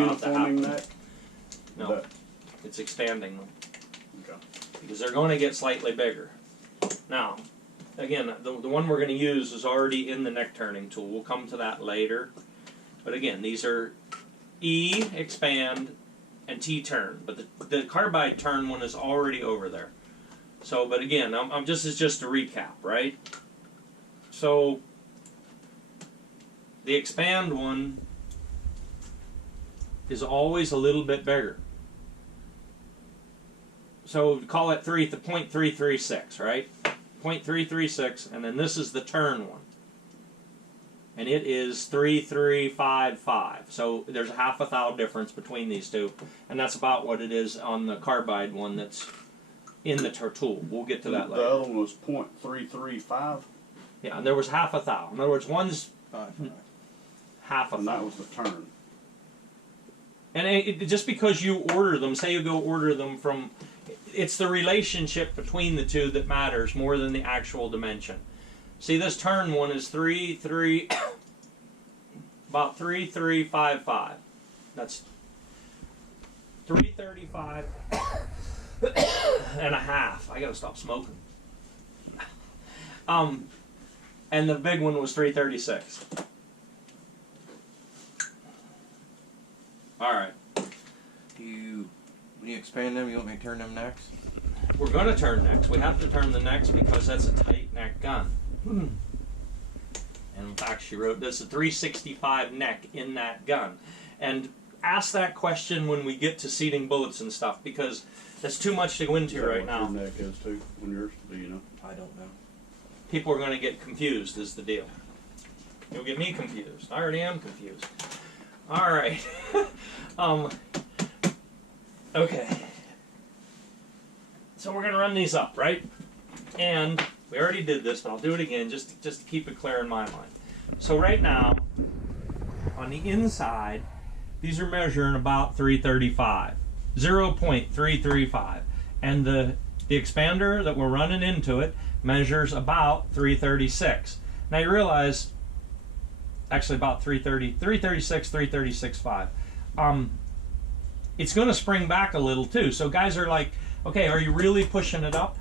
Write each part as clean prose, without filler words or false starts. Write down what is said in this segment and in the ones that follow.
uniforming neck? No, it's expanding them. Okay. Because they're going to get slightly bigger. Now, again, the one we're going to use is already in the neck turning tool. We'll come to that later. But again, these are E, expand, and T turn. But the carbide turn one is already over there. So, but again, this is just a recap, right? So, the expand one is always a little bit bigger. So call it 0.336, right? 0.336, and then this is the turn one. And it is 3.355. So there's a half a thou difference between these two. And that's about what it is on the carbide one that's in the tool. We'll get to that later. The other one was 0.335? Yeah, and there was half a thou. In other words, one's half a thou. And that was the turn. And just because you order them, say you go order them from, it's the relationship between the two that matters more than the actual dimension. See, this turn one is about 3.355. That's 335 and a half. I gotta stop smoking. And the big one was 336. All right. When you expand them, you want me to turn them next? We're going to turn necks. We have to turn the necks because that's a tight neck gun. And in fact, she wrote this, a 365 neck in that gun. And ask that question when we get to seating bullets and stuff, because that's too much to go into right now. Your neck is too, when yours, do you know? I don't know. People are going to get confused is the deal. You'll get me confused. I already am confused. All right. Okay. So we're going to run these up, right? And we already did this, but I'll do it again just to keep it clear in my mind. So right now, on the inside, these are measuring about 335, 0.335. And the expander that we're running into it measures about 336. Now you realize, actually about 336, 336.5. It's going to spring back a little too. So guys are like, okay, are you really pushing it up?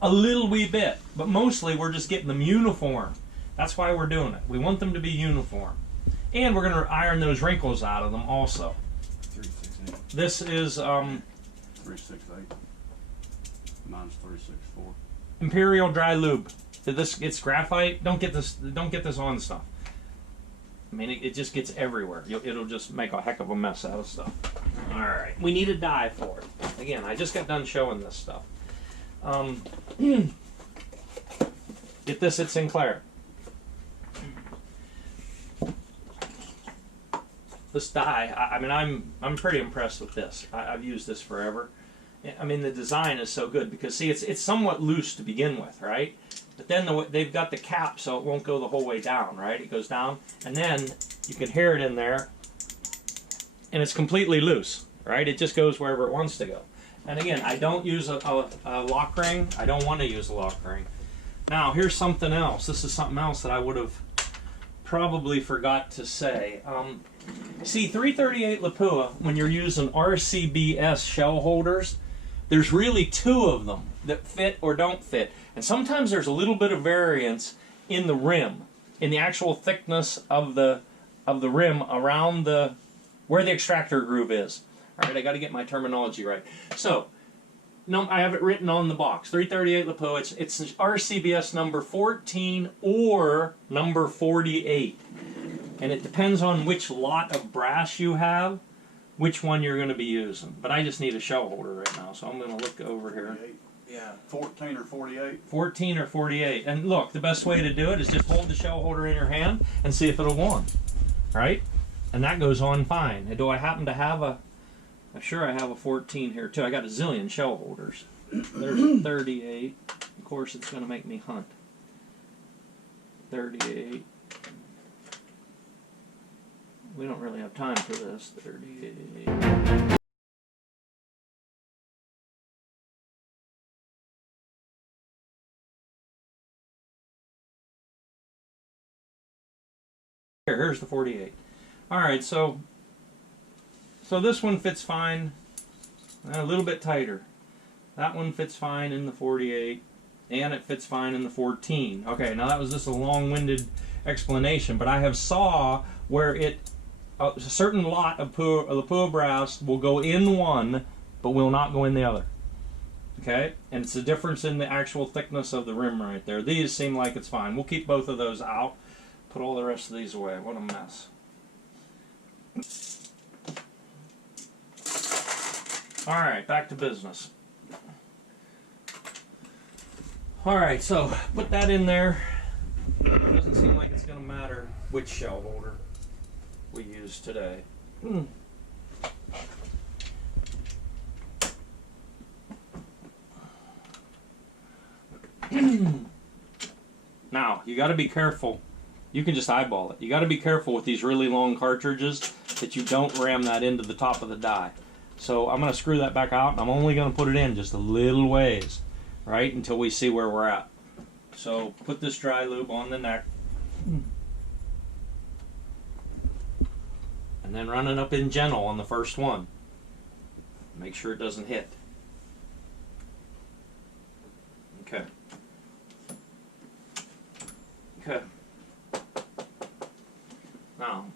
A little wee bit, but mostly we're just getting them uniform. That's why we're doing it. We want them to be uniform. And we're going to iron those wrinkles out of them also. 368. This is 368. Mine's 364. Imperial Dry Lube. It's graphite. Don't get this on stuff. I mean, it just gets everywhere. It'll just make a heck of a mess out of stuff. All right, we need a dye for it. Again, I just got done showing this stuff. Get this at Sinclair. This dye, I mean, I'm pretty impressed with this. I've used this forever. I mean, the design is so good because see, it's somewhat loose to begin with, right? But then they've got the cap so it won't go the whole way down, right? It goes down, and then you can hear it in there, and it's completely loose, right? It just goes wherever it wants to go. And again, I don't use a lock ring. I don't want to use a lock ring. Now, here's something else. This is something else that I would have probably forgot to say. See, 338 Lapua, when you're using RCBS shell holders, there's really two of them that fit or don't fit. And sometimes there's a little bit of variance in the rim, in the actual thickness of the rim around where the extractor groove is. All right, I got to get my terminology right. So, no, I have it written on the box. 338 Lapua. It's RCBS number 14 or number 48, and it depends on which lot of brass you have, which one you're going to be using. But I just need a shell holder right now, so I'm going to look over here. 48. Yeah, 14 or 48. 14 or 48. And look, the best way to do it is just hold the shell holder in your hand and see if it'll go on. Right? And that goes on fine. And do I happen to have I'm sure I have a 14 here too. I got a zillion shell holders. There's a 38. Of course, it's going to make me hunt. 38. We don't really have time for this. 38. Here's the 48. All right, so So this one fits fine, a little bit tighter. That one fits fine in the 48, and it fits fine in the 14. Okay, now that was just a long-winded explanation, but I have saw where a certain lot of Lapua brass will go in one, but will not go in the other. Okay, and it's the difference in the actual thickness of the rim right there. These seem like it's fine. We'll keep both of those out. Put all the rest of these away. What a mess. All right, back to business. All right, so put that in there. It doesn't seem like it's going to matter which shell holder we use today. Now, you got to be careful. You can just eyeball it. You got to be careful with these really long cartridges that you don't ram that into the top of the die. So I'm going to screw that back out, and I'm only going to put it in just a little ways, right, until we see where we're at. So put this dry lube on the neck, and then run it up in gentle on the first one. Make sure it doesn't hit. Okay. Okay. Now,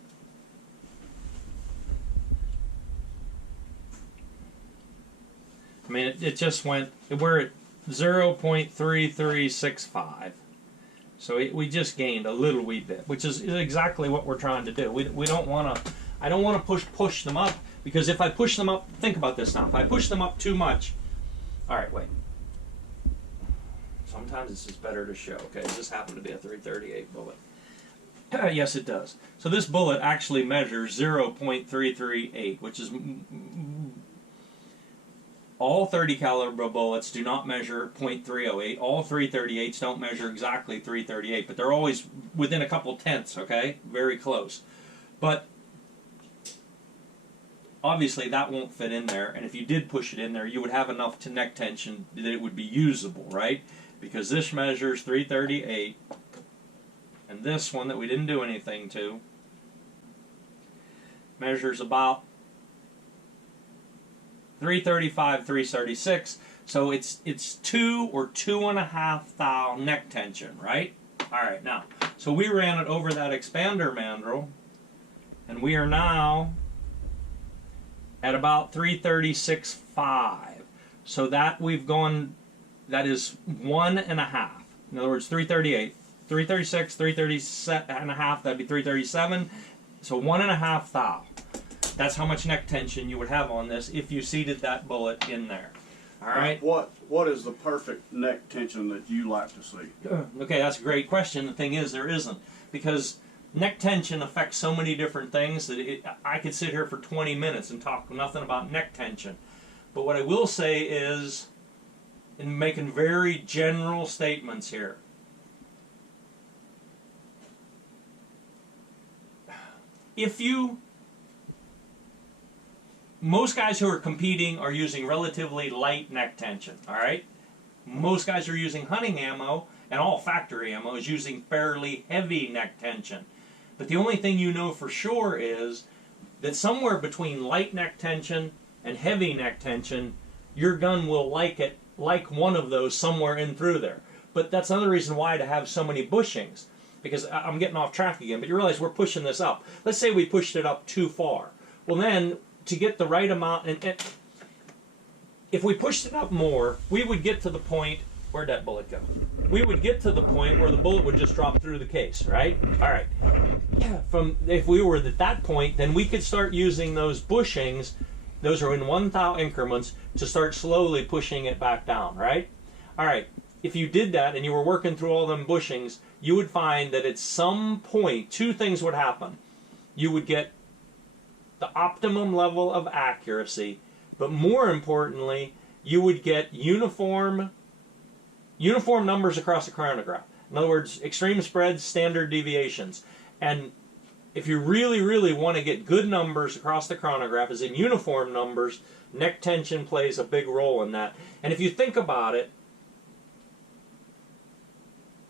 I mean, it just went, we're at 0.3365. So we just gained a little wee bit, which is exactly what we're trying to do. We don't want to, I don't want to push them up, because if I push them up, think about this now, if I push them up too much, all right, wait. Sometimes it's just better to show. Okay, this happened to be a 338 bullet. Yes, it does. So this bullet actually measures 0.338, which is all 30 caliber bullets do not measure .308. All 338s don't measure exactly 338, but they're always within a couple tenths, okay? Very close. But obviously that won't fit in there, and if you did push it in there, you would have enough to neck tension that it would be usable, right? Because this measures 338, and this one that we didn't do anything to measures about 335, 336. So it's 2 or 2.5 thou neck tension, right? All right, now, so we ran it over that expander mandrel, and we are now at about 336.5. So that we've gone, that is 1.5. In other words, 338, 336, 337.5, that'd be 337. So 1.5 thou. That's how much neck tension you would have on this if you seated that bullet in there. All right. What is the perfect neck tension that you like to see? Okay, that's a great question. The thing is, there isn't, because neck tension affects so many different things that I could sit here for 20 minutes and talk nothing about neck tension. But what I will say is, in making very general statements here, most guys who are competing are using relatively light neck tension, all right? Most guys who are using hunting ammo, and all factory ammo, is using fairly heavy neck tension. But the only thing you know for sure is that somewhere between light neck tension and heavy neck tension, your gun will like one of those somewhere in through there. But that's another reason why to have so many bushings, because I'm getting off track again, but you realize we're pushing this up. Let's say we pushed it up too far. Well then, to get the right amount, and if we pushed it up more, we would get to the point, where'd that bullet go? We would get to the point where the bullet would just drop through the case, right? All right. If we were at that point, then we could start using those bushings, those are in 1 thou increments, to start slowly pushing it back down, right? All right. If you did that and you were working through all them bushings, you would find that at some point, two things would happen. You would get the optimum level of accuracy, but more importantly, you would get uniform numbers across the chronograph. In other words, extreme spreads, standard deviations. And if you really, really want to get good numbers across the chronograph, as in uniform numbers, neck tension plays a big role in that. And if you think about it,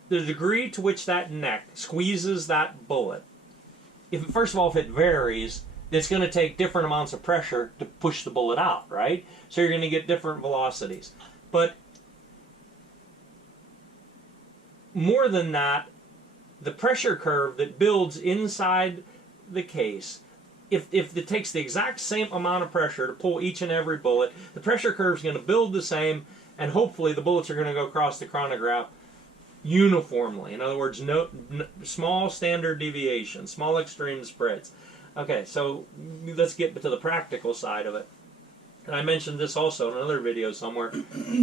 the degree to which that neck squeezes that bullet, first of all, if it varies, it's going to take different amounts of pressure to push the bullet out, right? So you're going to get different velocities. But more than that, the pressure curve that builds inside the case, if it takes the exact same amount of pressure to pull each and every bullet, the pressure curve is going to build the same, and hopefully the bullets are going to go across the chronograph uniformly. In other words, no small standard deviation, small extreme spreads. Okay, so let's get to the practical side of it. And I mentioned this also in another video somewhere,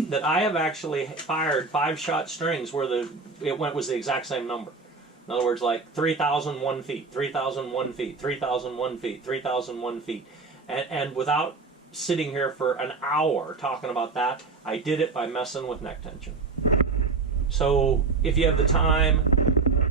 that I have actually fired 5-shot strings where it was the exact same number. In other words, like 3,001 feet, 3,001 feet, 3,001 feet, 3,001 feet. And without sitting here for an hour talking about that, I did it by messing with neck tension. So if you have the time,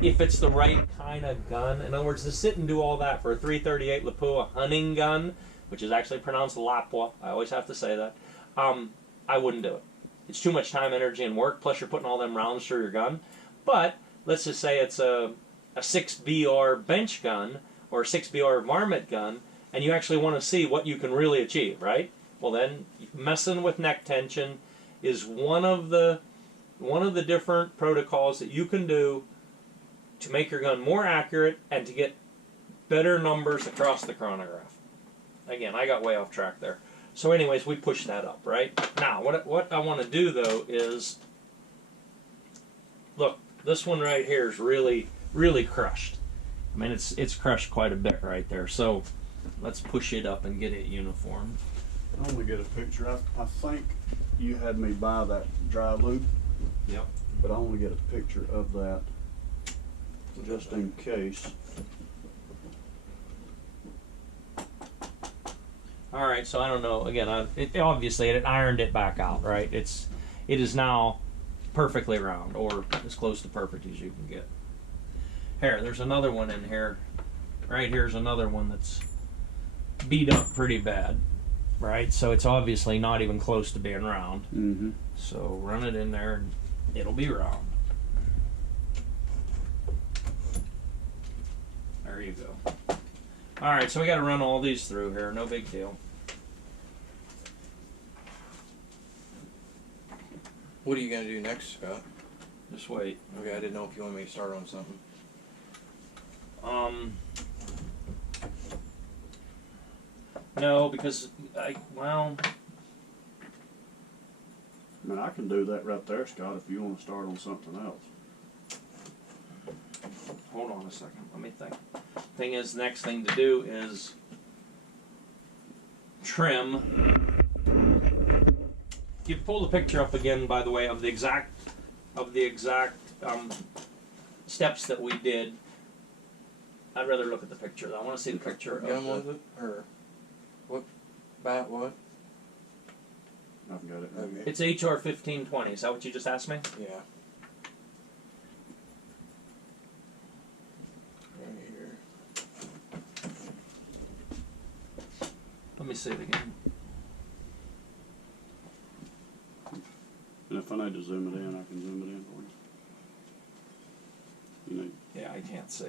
if it's the right kind of gun, in other words, to sit and do all that for a 338 Lapua hunting gun, which is actually pronounced Lapua, I always have to say that, I wouldn't do it. It's too much time, energy, and work, plus you're putting all them rounds through your gun. But let's just say it's a 6BR bench gun or a 6BR varmint gun, and you actually want to see what you can really achieve, right? Well then, messing with neck tension is one of the different protocols that you can do to make your gun more accurate and to get better numbers across the chronograph. Again, I got way off track there. So anyways, we push that up, right? Now, what I want to do, though, is, look, this one right here is really, really crushed. I mean, it's crushed quite a bit right there. So let's push it up and get it uniform. I want to get a picture. I think you had me buy that dry loop. Yep. But I want to get a picture of that just in case. All right, so I don't know. Again, obviously it ironed it back out, right? It is now perfectly round, or as close to perfect as you can get. Here, there's another one in here. Right here's another one that's beat up pretty bad, right? So it's obviously not even close to being round. Mm-hmm. So run it in there, and it'll be round. There you go. All right, so we got to run all these through here. No big deal. What are you gonna do next, Scott? Just wait. Okay, I didn't know if you wanted me to start on something. No, because I mean, I can do that right there, Scott, if you want to start on something else. hold on a second. Let me think. Thing is, the next thing to do is trim. You pull the picture up again, by the way, of the exact steps that we did. I'd rather look at the picture. I want to see the picture. What gun was it? Or what? Bat what? I've got it. Okay. It's HR 1520. Is that what you just asked me? Yeah. Right here. Let me see it again. And if I need to zoom it in, I can zoom it in for you. You need. Yeah, I can't see.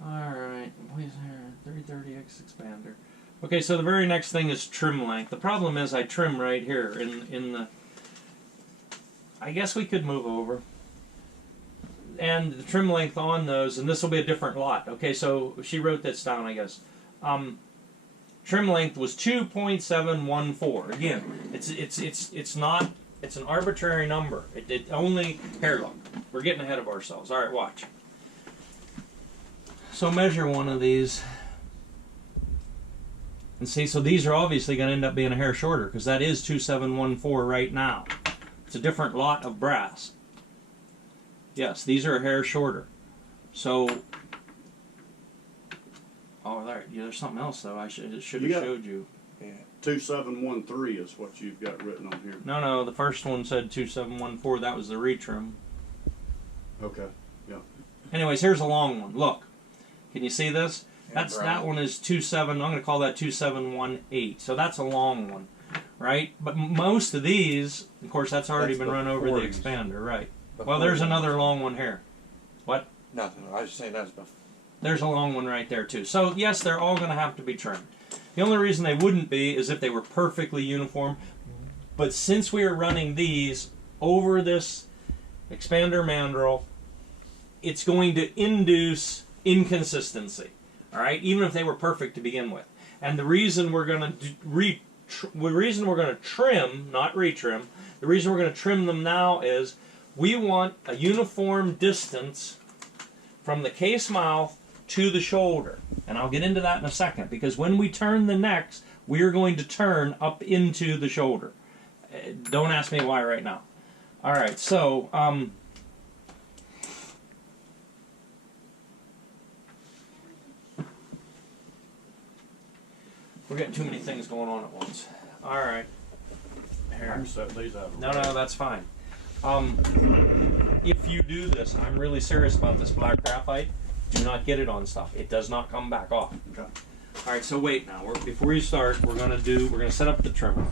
Alright, what is here? 330X expander. Okay, so the very next thing is trim length. The problem is I trim right here in the... I guess we could move over. And the trim length on those, and this will be a different lot. Okay, so she wrote this down, I guess. Trim length was 2.714. Again, it's not... It's an arbitrary number. It only... Here, look. We're getting ahead of ourselves. Alright, watch. So measure one of these. And see, so these are obviously going to end up being a hair shorter, because that is 2714 right now. It's a different lot of brass. Yes, these are a hair shorter. So... Oh, there, yeah, there's something else, though. I should have showed you. Yeah. 2713 is what you've got written on here. No, the first one said 2714. That was the retrim. Okay, yeah. Anyways, here's a long one. Look. Can you see this? Yeah, That one is 27. I'm going to call that 2718. So that's a long one, right? But most of these, of course, that's already been run over the 40s. expander, right? Before Well, there's that. another long one here. What? Nothing. I was just saying that's There's a long one right there too. So yes, they're all going to have to be trimmed. The only reason they wouldn't be is if they were perfectly uniform. But since we are running these over this expander mandrel, it's going to induce inconsistency. All right, even if they were perfect to begin with. And the reason we're going to trim, not retrim, the reason we're going to trim them now is we want a uniform distance from the case mouth to the shoulder. And I'll get into that in a second, because when we turn the necks, we are going to turn up into the shoulder. Don't ask me why right now. All right, so we're getting too many things going on at once. All right. I can set these out. No, that's fine. If you do this, I'm really serious about this black graphite. Do not get it on stuff. It does not come back off. Okay. All right, so wait now. Before you start, we're gonna set up the trimmer.